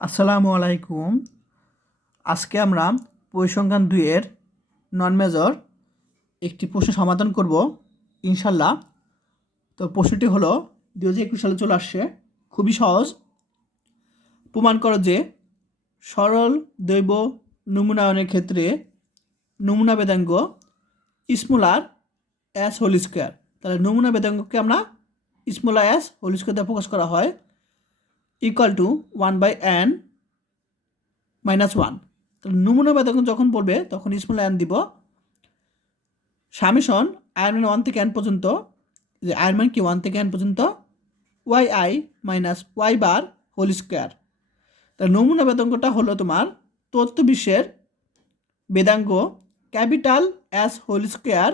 আসসালামু আলাইকুম। আজকে আমরা পরিসংখ্যান দুইয়ের নন মেজর একটি প্রশ্ন সমাধান করব ইনশাল্লাহ তো প্রশ্নটি হলো দু হাজার একুশ সালে চলে আসছে। খুবই সহজ। প্রমাণ করো যে সরল দৈব নমুনায়নের ক্ষেত্রে নমুনা বেদাঙ্গ স্মলার অ্যাস হোল স্কোয়ার তাহলে নমুনা বেদাঙ্গকে আমরা স্মলার অ্যাস হোল স্কোয়ার দ্বারা প্রকাশ করা হয়। Equal to one by N minus one তাহলে নমুনা বেদন যখন পড়বে, তখন স্মল এন দিব। সামিশন আয়ন মান ওয়ান থেকে এন পর্যন্ত যে আয়ন মান কি? ওয়ান থেকে এন পর্যন্ত Y I minus Y bar whole square তাহলে নমুনা বেদাঙ্গটা হলো তোমার তত্ত্ব বিশ্বের বেদাঙ্গ capital S whole square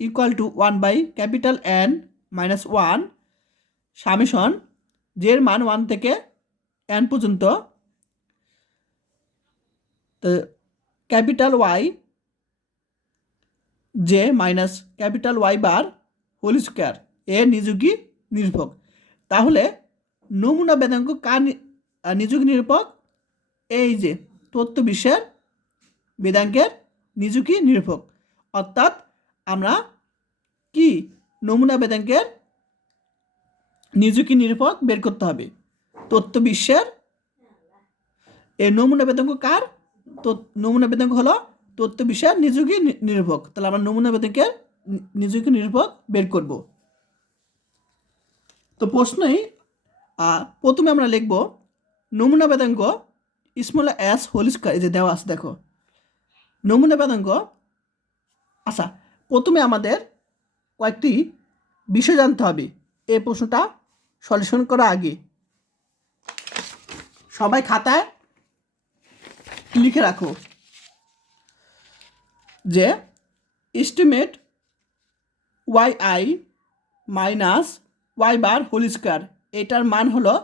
equal to one by capital N minus one summation জের মান ওয়ান থেকে এন পর্যন্ত capital Y J minus capital Y bar whole square এ নিযুগী নিরূপক তাহলে নমুনা বেদাঙ্ক কার নিযুগী নিরূপক এই যে তত্ত্ব বিশ্বের বেদাঙ্কের নিযুগী নিরূপক অর্থাৎ আমরা কি নমুনা বেদাঙ্কের নিযুকি নিরূপক বের করতে হবে। তত্ত্ব বিশ্বের এই নমুনা বেদাঙ্ক কার? নমুনা বেদাঙ্ক হলো তত্ত্ব বিশ্বের নিযুকি নি- নিরূপক তাহলে আমরা নমুনা বেদাঙ্কের নি- নিযুকি নিরূপক বের করব। তো প্রশ্নই প্রথমে আমরা লিখব নমুনা বেদাঙ্ক স্মল অ্যাস হোল স্কোয়ার, এই যে দেওয়া আছে, দেখো। নমুনা বেদাঙ্ক আচ্ছা প্রথমে আমাদের কয়েকটি বিষয় জানতে হবে। এই প্রশ্নটা সলিউশন করা আগে। সবাই খাতায় লিখে রাখো যে estimate Y I minus Y bar whole square এটার মান হলো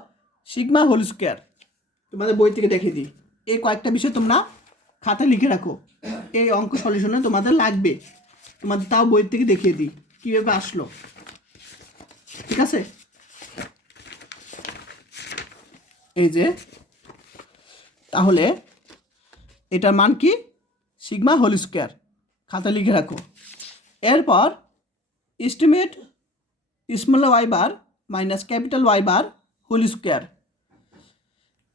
সিগমা হোল স্কোয়ার তোমাদের বই থেকে দেখে দিই। এই কয়েকটা বিষয় তোমরা খাতায় লিখে রাখো। এই অঙ্ক সলিউশনে তোমাদের লাগবে। তোমাদের তাও বই থেকে দেখিয়ে দিই। কীভাবে আসলো? ঠিক আছে? এই যে, তাহলে এটার মান কি? Sigma whole square. খাতা লিখে রাখো। এরপর estimate small Y bar minus capital Y bar whole square.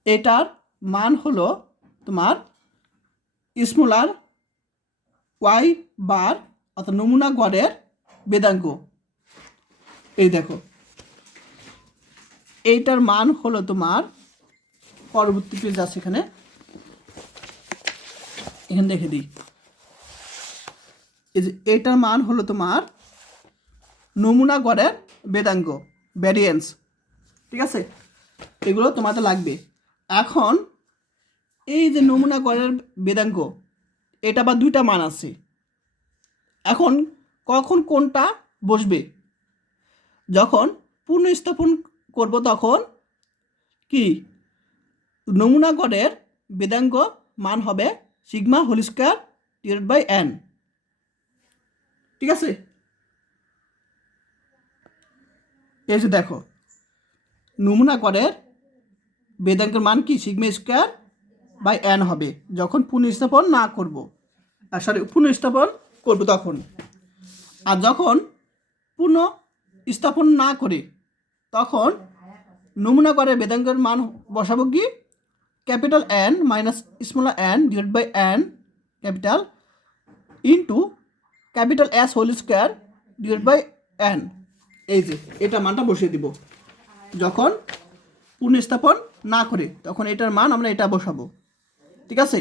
এটার মান হলো তোমার স্মলার ওয়াই বার, অর্থাৎ নমুনা গড়ের বেদাঙ্ক। এই দেখো। এইটার মান হলো তোমার পরবর্তী পেজ আছে এখানে। এখানে দেখে দিই। এই যে এটার মান হলো তোমার নমুনা গড়ের বেদাঙ্গ ভ্যারিয়েন্স ঠিক আছে? এগুলো তোমাদের লাগবে। এখন এই যে নমুনা গড়ের বেদাঙ্গ, এটা বা দুইটা মান আছে। এখন কখন কোনটা বসবে? যখন পুনঃস্থাপন করব তখন কি? নমুনা গড়ের বেদাঙ্গ মান হবে sigma whole square divide by N. ঠিক আছে? এই যে দেখো নমুনা গড়ের বেদাঙ্কের মান কি? সিগমা স্কোয়ার বাই এন হবে। যখন পুনঃস্থাপন না করব আর সরি পুনঃস্থাপন করব তখন। আর যখন পুনঃ স্থাপন না করে, তখন নমুনা করে বেদাঙ্গের মান বসাবো কি? Capital N minus small N divide by N capital into capital S whole square divide by N এই যে, এটা মানটা বসিয়ে দিব। যখন পুনঃস্থাপন না করে, তখন এটার মান আমরা এটা বসাবো। ঠিক আছে?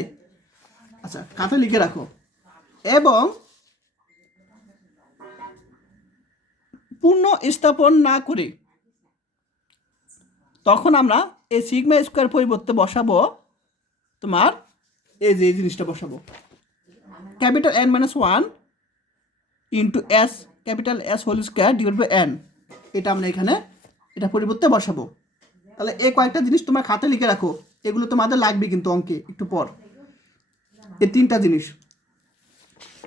আচ্ছা খাতা লিখে রাখো। এবং পূর্ণ স্থাপন না করে তখন আমরা এই সিগমা স্কোয়ার পরিবর্তে বসাবো তোমার এই যে এই জিনিসটা বসাবো। Capital N minus one into S capital S whole square divide by N এটা আমরা এখানে এটা পরিবর্তে বসাবো। তাহলে এই কয়েকটা জিনিস তোমার খাতে লিখে রাখো। এগুলো তোমাদের লাগবে কিন্তু অঙ্কে, একটু পর। এই তিনটা জিনিস।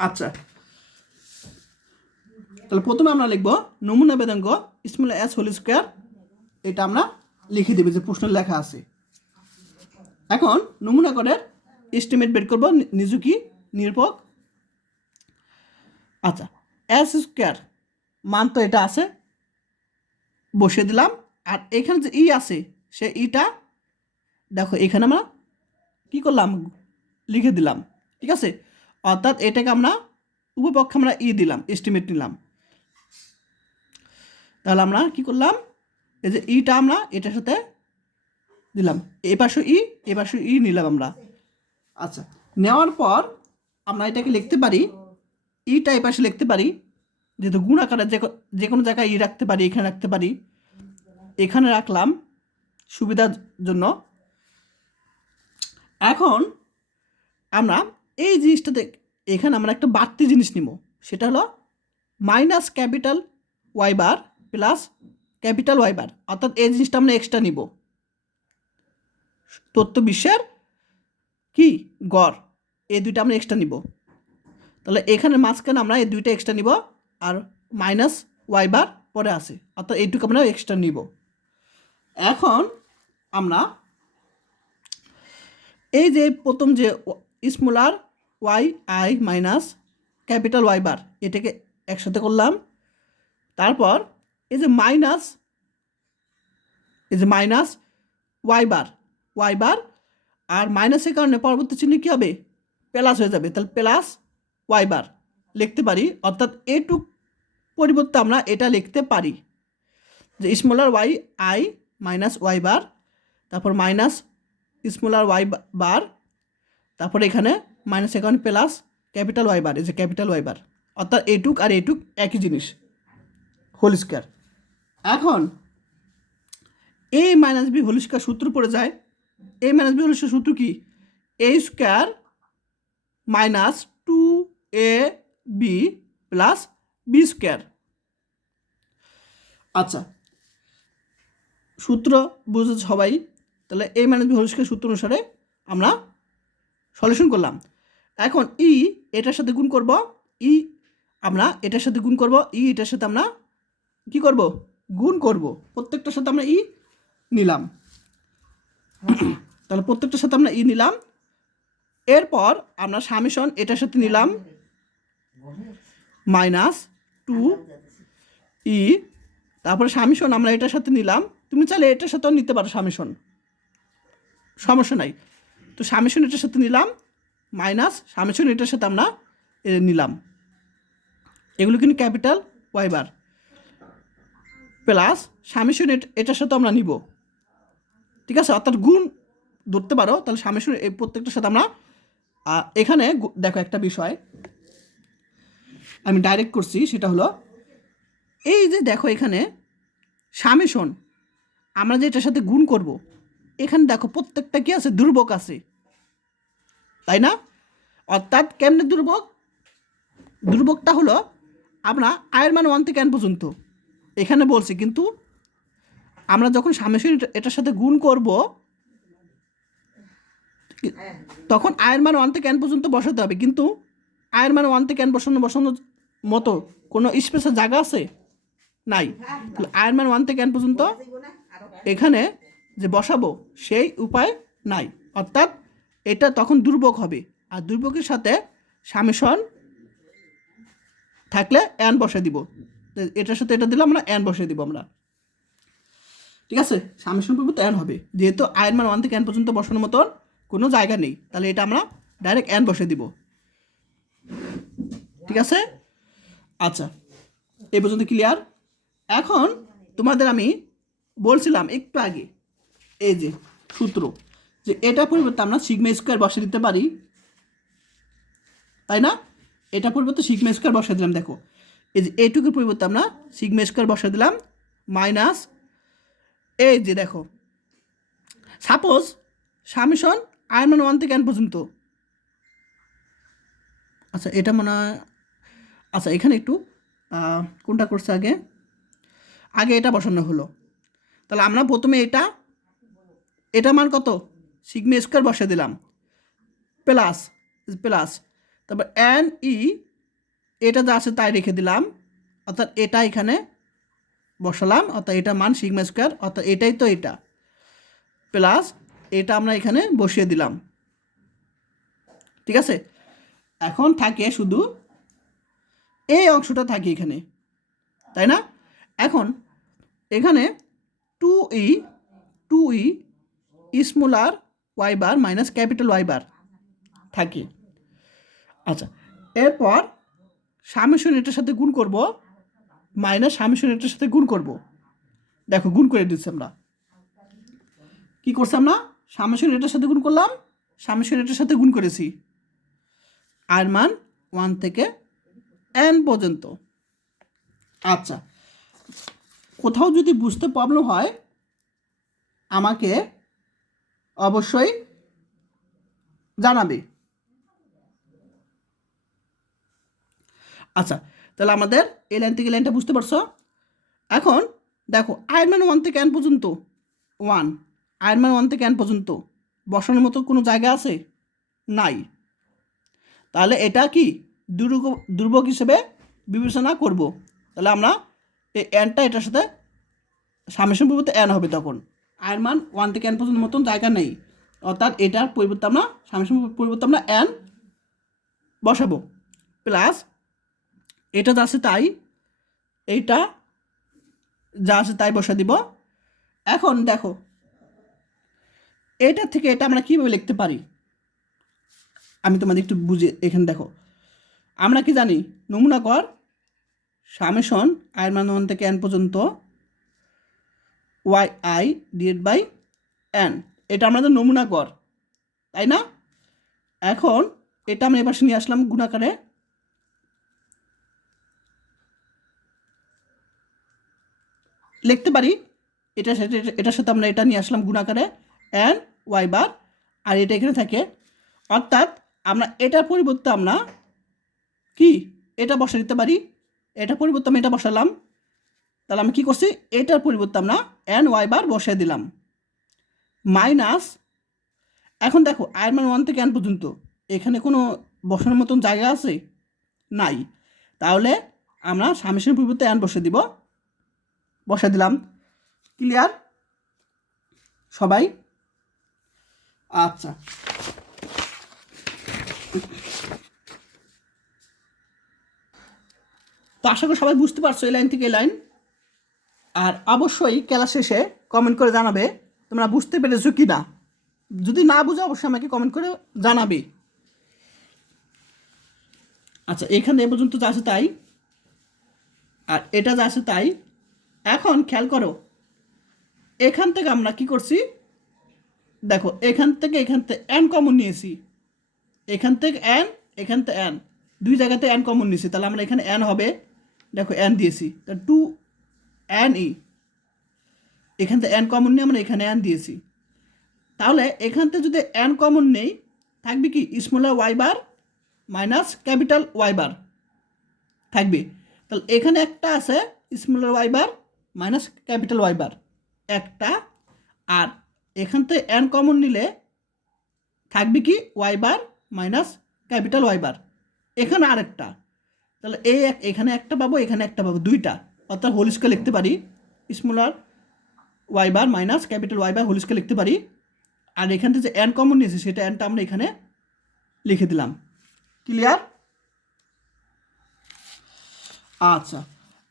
আচ্ছা। তাহলে প্রথমে আমরা লিখব, নমুনা বেদাঙ্গ স্মল এস হোল স্কোয়ার এটা আমরা লিখে দেবে যে প্রশ্ন লেখা আছে। এখন নমুনা করের এস্টিমেট বের করব নিযুকি নিরূপক আচ্ছা এস স্কোয়ার মান তো এটা আছে, বসিয়ে দিলাম। আর এখানে যে ই আছে, সে ইটা দেখো এখানে আমরা কী করলাম? লিখে দিলাম, ঠিক আছে? অর্থাৎ এটাকে আমরা উপপক্ষে আমরা ই দিলাম এস্টিমেট নিলাম। তাহলে আমরা কি করলাম? এই যে ইটা আমরা, এটার সাথে দিলাম। এ পাশে ই, এ পাশে ই নিলাম আমরা। আচ্ছা নেওয়ার পর আমরা এটাকে লিখতে পারি, ইটা এ পাশে লিখতে পারি, যেহেতু গুণ আকারে যে যে কোনো জায়গায় ই রাখতে পারি, এখানে রাখতে পারি। এখানে রাখলাম সুবিধার জন্য। এখন আমরা এই জিনিসটাতে, এখানে আমরা একটা বাড়তি জিনিস নিব। সেটা হলো minus capital Y bar plus capital Y bar অর্থাৎ এই জিনিসটা আমরা এক্সট্রা নিব। তথ্য বিশ্বের কি? গড়, এই দুইটা আমরা এক্সট্রা নিব। তাহলে এখানে মাঝখানে আমরা এই দুইটা এক্সট্রা নিব, আর মাইনাস ওয়াই বার পরে আছে, অর্থাৎ এইটুকু আমরা এক্সট্রা নিব। এখন আমরা এই যে প্রথম যে smaller Y I minus capital Y bar এটাকে একসাথে করলাম, তারপর এই যে মাইনাস এই যে minus Y bar Y bar আর মাইনাসের কারণে পরবর্তী চিহ্ন কী হবে? প্লাস হয়ে যাবে। তাহলে প্লাস ওয়াই বার লিখতে পারি। অর্থাৎ এটুক পরিবর্তে আমরা এটা লিখতে পারি। যে smaller Y I minus Y bar তারপর মাইনাস স্মলার ওয়াই বার তারপর এখানে minus account plus capital Y bar এই যে ক্যাপিটাল ওয়াই বার অর্থাৎ এটুক আর এটুক একই জিনিস। হোল স্কোয়ার এখন A minus B whole square সূত্র পড়ে যায়। A minus B whole square সূত্র কি? A square minus two A B plus B square আচ্ছা সূত্র বুঝে সবাই? তাহলে A minus B whole square সূত্র অনুসারে আমরা সলিউশন করলাম। এখন ই এটার সাথে গুণ করব। ই আমরা এটার সাথে গুণ করব। ই এটার সাথে আমরা কি করব? গুণ করব। প্রত্যেকটার সাথে আমরা ই নিলাম। তাহলে প্রত্যেকটার সাথে আমরা ই নিলাম। এরপর আমরা সামিশন এটার সাথে নিলাম মাইনাস টু ই তারপরে সামিশন আমরা এটার সাথে নিলাম। তুমি চাইলে এটার সাথেও নিতে পারো সামিশন সমস্যা নাই। তো সামিশন এটার সাথে নিলাম মাইনাস সামিশন এটার সাথে আমরা নিলাম। এগুলো কিন্তু ক্যাপিটাল ওয়াইবার প্লাস সামিশন এটার সাথে আমরা নিব। ঠিক আছে? অর্থাৎ গুণ ধরতে পারো, তাহলে সামিশন এই প্রত্যেকটার সাথে আমরা এখানে দেখো একটা বিষয় আমি ডাইরেক্ট করছি, সেটা হলো, এই যে দেখো এখানে সামিশন, আমরা যে এটার সাথে গুণ করব, এখানে দেখো প্রত্যেকটা কি আছে? দুর্ভোগ আছে। তাই না? অর্থাৎ কেমনে দুর্ভোগ দুর্ভোগটা হলো, আমরা আয়ের মান ওয়ান থেকে এন পর্যন্ত। এখানে বলছি, কিন্তু আমরা যখন সামেশন এটার সাথে গুণ করব, তখন আয়ের মান ওয়ান থেকে এন পর্যন্ত বসাতে হবে। কিন্তু আয়ের মান ওয়ান থেকে এন বসানো, বসানোর মতো কোনো স্পেশাল জায়গা আছে? নাই। আয়ের মান ওয়ান থেকে এন পর্যন্ত এখানে যে বসাবো, সেই উপায় নাই। অর্থাৎ এটা তখন দুর্ভোগ হবে। আর দুর্ভোগের সাথে সামেশন থাকলে অ্যান বসে দিব। এটার সাথে এটা দিলে আমরা অ্যান বসে দিব আমরা। ঠিক আছে? সামেশন পর্যন্ত অ্যান হবে। যেহেতু আয়ের মান ওয়ান থেকে অ্যান পর্যন্ত বসানোর মতন কোনো জায়গা নেই, তাহলে এটা আমরা ডাইরেক্ট অ্যান বসে দিব। ঠিক আছে? আচ্ছা এই পর্যন্ত ক্লিয়ার এখন তোমাদের আমি বলছিলাম একটু আগে, এই যে সূত্র, যে এটা পরিবর্তে আমরা সিগমা স্কোয়ার বসে দিতে পারি। তাই না? এটা পরিবর্তে সিগমা স্কোয়ার বসে দিলাম, দেখো। এই যে এইটুকুর পরিবর্তে আমরা সিগমা স্কোয়ার বসে দিলাম, মাইনাস এই যে দেখো, সাপোজ সামিশন আয়ন মানে ওয়ান থেকে এন পর্যন্ত। আচ্ছা এটা মনে হয় আচ্ছা এখানে একটু কোনটা করছে আগে? আগে এটা বসানো হলো। তাহলে আমরা প্রথমে এটা এটা মান কত? সিগমা স্কোয়ার বসে দিলাম, প্লাস প্লাস, তারপর এন ই এটা যা আছে তাই রেখে দিলাম। অর্থাৎ এটা এখানে বসালাম। অর্থাৎ এটা মান সিগমা স্কোয়ার। অর্থাৎ এটাই তো এটা। প্লাস এটা আমরা এখানে বসিয়ে দিলাম। ঠিক আছে? এখন থাকে শুধু এই অংশটা থাকে এখানে। তাই না? এখন এখানে টু ই টু ই smaller Y bar minus capital Y bar থাকে। আচ্ছা এরপর সামেশন এটার সাথে গুণ করব, মাইনাস সামেশন এটার সাথে গুণ করব। দেখো, গুণ করে দিচ্ছি আমরা। কি করছি আমরা? সামেশন এটার সাথে গুণ করলাম, সামেশন এটার সাথে গুণ করেছি। আর মান ওয়ান থেকে এন পর্যন্ত। আচ্ছা কোথাও যদি বুঝতে প্রবলেম হয়, আমাকে অবশ্যই জানাবে। আচ্ছা তাহলে আমাদের এই লাইন থেকে লাইনটা বুঝতে পারছ? এখন দেখো আয়রম্যান ওয়ান থেকে এন পর্যন্ত ওয়ান আয়রম্যান ওয়ান থেকে এন পর্যন্ত বসানোর মতো কোনো জায়গা আছে? নাই। তাহলে এটা কি দুর্গ, দুর্ভোগ হিসেবে বিবেচনা করব? তাহলে আমরা এই এনটা এটার সাথে সামেশন পরিবর্তে এন হবে তখন। আয়ের মান ওয়ান থেকে এন পর্যন্ত মতন জায়গা নেই। অর্থাৎ এটার পরিবর্তে আমরা সামেশন পরিবর্তে আমরা এন বসাবো। প্লাস এটা যা আছে তাই, এইটা যা আছে তাই বসা দিব। এখন দেখো এটা থেকে এটা আমরা কীভাবে লিখতে পারি? আমি তোমাদের একটু বুঝে এখানে দেখো, আমরা কি জানি? নমুনা কর সামেশন আয়ের মান ওয়ান থেকে এন পর্যন্ত Y I divide by N এটা আমাদের নমুনা কর, তাই না? এখন এটা আমরা এবার নিয়ে আসলাম গুণাকারে লিখতে পারি। এটার সাথে এটার সাথে আমরা এটা নিয়ে আসলাম গুণাকারে এন ওয়াই বার আর এটা এখানে থাকে। অর্থাৎ আমরা এটার পরিবর্তে আমরা কি? এটা বসা দিতে পারি। এটা পরিবর্তে আমি এটা বসালাম। তাহলে আমি কী করছি? এটার পরিবর্তে আমরা এন ওয়াই বার বসিয়ে দিলাম। মাইনাস এখন দেখো আয়ের মান ওয়ান থেকে এন পর্যন্ত এখানে কোনো বসানোর মতন জায়গা আছে? নাই। তাহলে আমরা সামেশের পরিবর্তে এন বসে দিব। বসে দিলাম। ক্লিয়ার সবাই? আচ্ছা। তো আশা করি সবাই বুঝতে পারছ এই লাইন থেকে এই লাইন আর অবশ্যই ক্লাস শেষে কমেন্ট করে জানাবে তোমরা বুঝতে পেরেছ কি না যদি না বুঝো, অবশ্যই আমাকে কমেন্ট করে জানাবে। আচ্ছা এখানে এ পর্যন্ত যা আছে তাই। আর এটা যা আছে তাই। এখন খেয়াল করো। এখান থেকে আমরা কি করছি? দেখো, এখান থেকে এখান থেকে এন কমন নিয়েছি। এখান থেকে এন এখান থেকে এন দুই জায়গাতে এন কমন নিয়েছি, তাহলে আমরা এখানে এন হবে। দেখো এন দিয়েছি। তা টু অ্যান ই এখান থেকে এন কমন নিয়ে আমরা এখানে এন দিয়েছি। তাহলে এখান থেকে যদি এন কমন নেই, থাকবে কি smaller Y bar minus capital Y bar থাকবে। তাহলে এখানে একটা আছে smaller Y bar minus capital Y bar একটা, আর এখান থেকে এন কমন নিলে থাকবে কি Y bar minus capital Y bar এখানে আরেকটা। তাহলে এই এক, এখানে একটা পাবো, এখানে একটা পাবো, দুইটা। অর্থাৎ হোল স্কোয়ার লিখতে পারি smaller Y bar minus capital Y bar whole square লিখতে পারি। আর এখান থেকে যে এন কমন নিয়েছি, সেটা এনটা আমরা এখানে লিখে দিলাম। ক্লিয়ার আচ্ছা।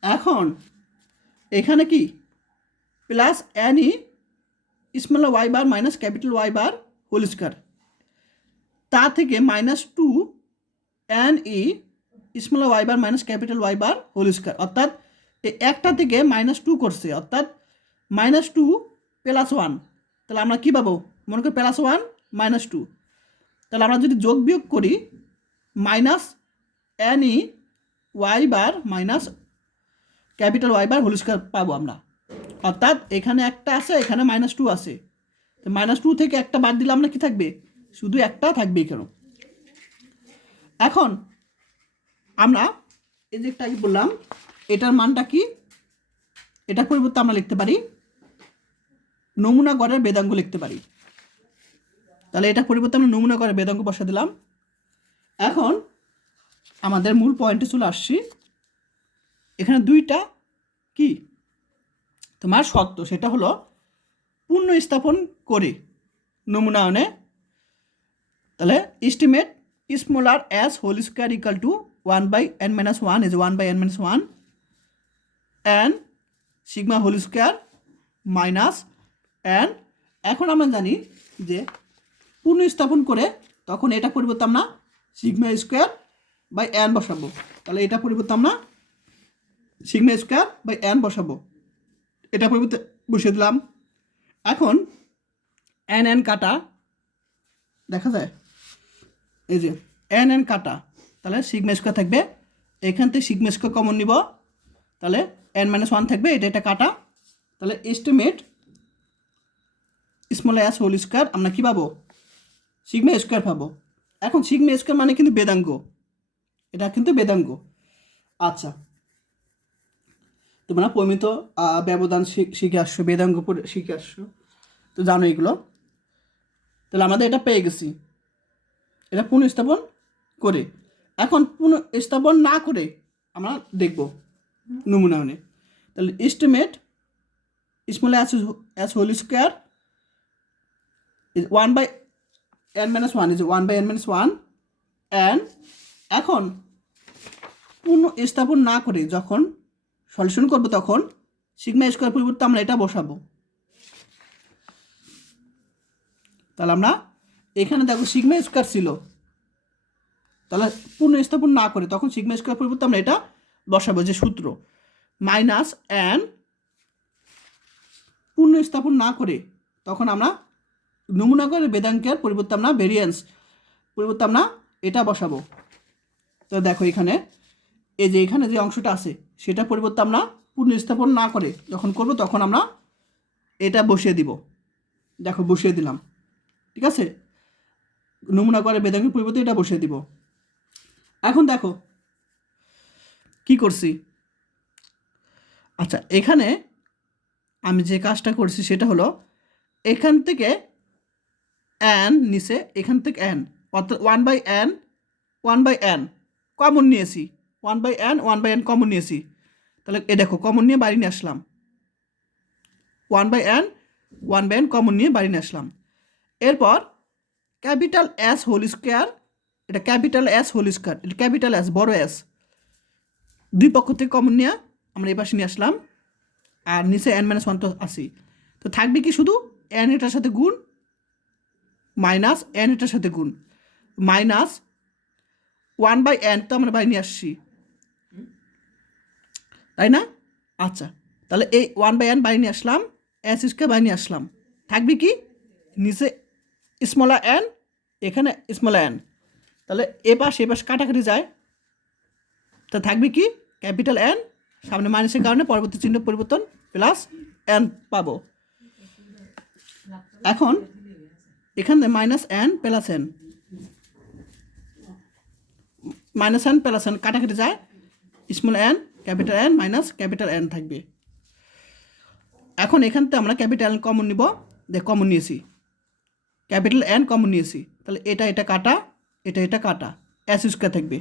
এখন এখানে কি? প্লাস এন ই small Y bar minus capital Y bar whole square তা থেকে মাইনাস টু এন ই small Y bar minus capital Y bar whole square অর্থাৎ এই একটা থেকে মাইনাস টু করছে, অর্থাৎ মাইনাস টু প্লাস ওয়ান তাহলে আমরা কী পাবো? মনে করি প্লাস ওয়ান মাইনাস টু তাহলে আমরা যদি যোগ বিয়োগ করি মাইনাস এন ই Y bar minus capital Y bar whole square পাবো আমরা। অর্থাৎ এখানে একটা আছে, এখানে মাইনাস টু আছে। তো মাইনাস টু থেকে একটা বাদ দিলে আমরা কি থাকবে? শুধু একটা থাকবে এখানে এখন আমরা এই যে একটা আগে বললাম, এটার মানটা কি? এটার পরিবর্তে আমরা লিখতে পারি, নমুনা গড়ের বেদাঙ্গ লিখতে পারি। তাহলে এটা পরিবর্তে আমরা নমুনা গড়ের বেদাঙ্গ বসা দিলাম। এখন আমাদের মূল পয়েন্টে চলে আসছি। এখানে দুইটা কি? তোমার শর্ত, সেটা হলো পূর্ণ স্থাপন করে নমুনায়নে তাহলে estimate smaller S whole square equal to one by N minus one is one by N minus one and sigma whole square minus and এখন আমরা জানি যে পূর্ণ স্থাপন করে তখন এটা পরিবর্তে আমরা সিগমা স্কোয়ার বাই অ্যান বসাবো। তাহলে এটা পরিবর্তে আমরা সিগমা স্কোয়ার বাই অ্যান বসাবো। এটা পরিবর্তে বসিয়ে দিলাম। এখন এন এন কাটা, দেখা যায়? এই যে এন এন কাটা, তাহলে সিগমা স্কোয়ার থাকবে। এখান থেকে সিগমা স্কোয়ার কমন নিব। তাহলে এন মাইনাস ওয়ান থাকবে, এটা এটা কাটা। তাহলে estimate small S whole square আমরা কী পাবো? সিগমা স্কোয়ার পাবো। এখন সিগমা স্কোয়ার মানে কিন্তু বেদাঙ্গ। এটা কিন্তু বেদাঙ্গ। আচ্ছা তোমরা পরিমিত আহ, ব্যবধান শিখে আসছো বেদাঙ্গ শিখে আসছো। তো জানো এগুলো। তাহলে আমাদের এটা পেয়ে গেছি। এটা পুনঃস্থাপন করে। এখন পুনঃস্থাপন না করে আমরা দেখব নমুনায়নে। তাহলে estimate small S S whole square is one by N minus one is one by N minus one and এখন পুনঃস্থাপন না করে যখন সলিউশন করব তখন, সিগমা স্কোয়ার পরিবর্তে আমরা এটা বসাবো। তাহলে আমরা এখানে দেখো সিগমা স্কোয়ার ছিল। তাহলে পুনঃস্থাপন না করে তখন সিগমা স্কোয়ার পরিবর্তে আমরা এটা বসাবো যে সূত্র। মাইনাস অ্যান পুনঃস্থাপন না করে তখন আমরা নমুনা করে বেদাঙ্কের পরিবর্তে আমরা ভেরিয়েন্স পরিবর্তে আমরা এটা বসাবো। তো দেখো এখানে, এই যে এখানে যে অংশটা আছে সেটা পরিবর্তে আমরা পুনঃস্থাপন না করে যখন করব, তখন আমরা এটা বসিয়ে দিব। দেখো, বসিয়ে দিলাম। ঠিক আছে? নমুনা করে বেদাঙ্কের পরিবর্তে এটা বসিয়ে দিব। এখন দেখো, কি করছি? আচ্ছা এখানে আমি যে কাজটা করছি সেটা হলো, এখান থেকে অ্যান নিচে, এখান থেকে অ্যান অর্থাৎ one by N one by N common নিয়েছি। One by N one by N common নিয়েছি। তাহলে এ দেখো কমন নিয়ে বাড়ি নিয়ে আসলাম। One by N one by N common নিয়ে বাড়ি নিয়ে আসলাম। এরপর ক্যাপিটাল এস হোল স্কোয়ার এটা ক্যাপিটাল এস হোল স্কোয়ার এটা ক্যাপিটাল এস বড় এস দুই পক্ষ থেকে কমন নিয়ে আমরা এই পাশে নিয়ে আসলাম। আর নিচে এন মাইনাস ওয়ান তো আসি তো থাকবে কি শুধু এন এটার সাথে গুণ মাইনাস এন এটার সাথে গুণ। মাইনাস ওয়ান বাই এন তো আমরা বাই নিয়ে আসছি। তাই না? আচ্ছা তাহলে এই ওয়ান বাই এন বাই নিয়ে আসলাম এস স্কোয়ার বাই নিয়ে আসলাম। থাকবে কি? নিচে স্মলা এন এখানে স্মলা এন তাহলে এ পাশ এ পাশ কাটাকাটি যায়। তা থাকবে কি? ক্যাপিটাল এন সামনে মাইনাসের কারণে পরবর্তী চিহ্ন পরিবর্তন প্লাস এন পাবো। এখন এখানে minus N plus N minus N plus N কাটাকাটি যায় small N capital N minus capital N থাকবে। এখন এখান থেকে আমরা ক্যাপিটাল এন কমন নিব। দেখ কমন নিয়েছি। ক্যাপিটাল এন কমন নিয়েছি। তাহলে এটা এটা কাটা, এটা এটা কাটা। এস স্কোয়ার থাকবে।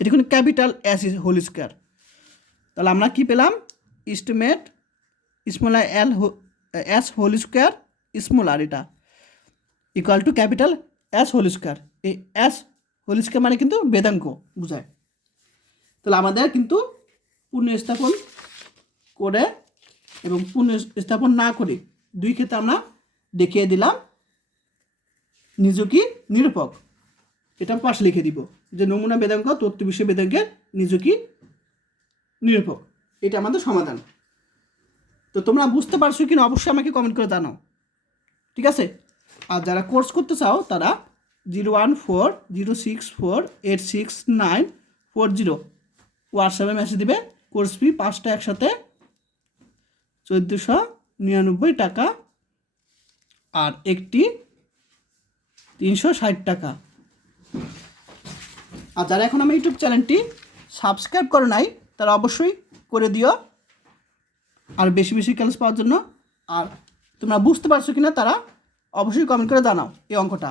এটা কোনো ক্যাপিটাল এস হোল স্কোয়ার তাহলে আমরা কি পেলাম? Estimate small L S whole square small আর এটা। Equal to capital S whole square এই এস হোল স্কোয়ার মানে কিন্তু বেদাঙ্ক, বোঝায়। তাহলে আমাদের কিন্তু পুনঃস্থাপন করে এবং পুনঃস্থাপন না করে দুই ক্ষেত্রে আমরা দেখিয়ে দিলাম নিজকি নিরূপক এটা পাশ লিখে দিব যে নমুনা বেদাঙ্ক তত্ত্ব বিষয় বেদাঙ্কের নিজকি নিরূপক এটা আমাদের সমাধান। তো তোমরা বুঝতে পারছ কিনা অবশ্যই আমাকে কমেন্ট করে জানাও। ঠিক আছে? আর যারা কোর্স করতে চাও, তারা zero one four zero six four eight six nine four zero হোয়াটসঅ্যাপে মেসেজ দিবে। কোর্স ফি পাঁচটা একসাথে চোদ্দোশো নিরানব্বই টাকা আর একটি তিনশো ষাট টাকা। আর যারা এখন আমার ইউটিউব চ্যানেলটি সাবস্ক্রাইব করো নাই, তারা অবশ্যই করে দিও। আর বেশি বেশি ক্লাস পাওয়ার জন্য। আর তোমরা বুঝতে পারছ কিনা, তারা অবশ্যই কমেন্ট করে জানাও এই অঙ্কটা।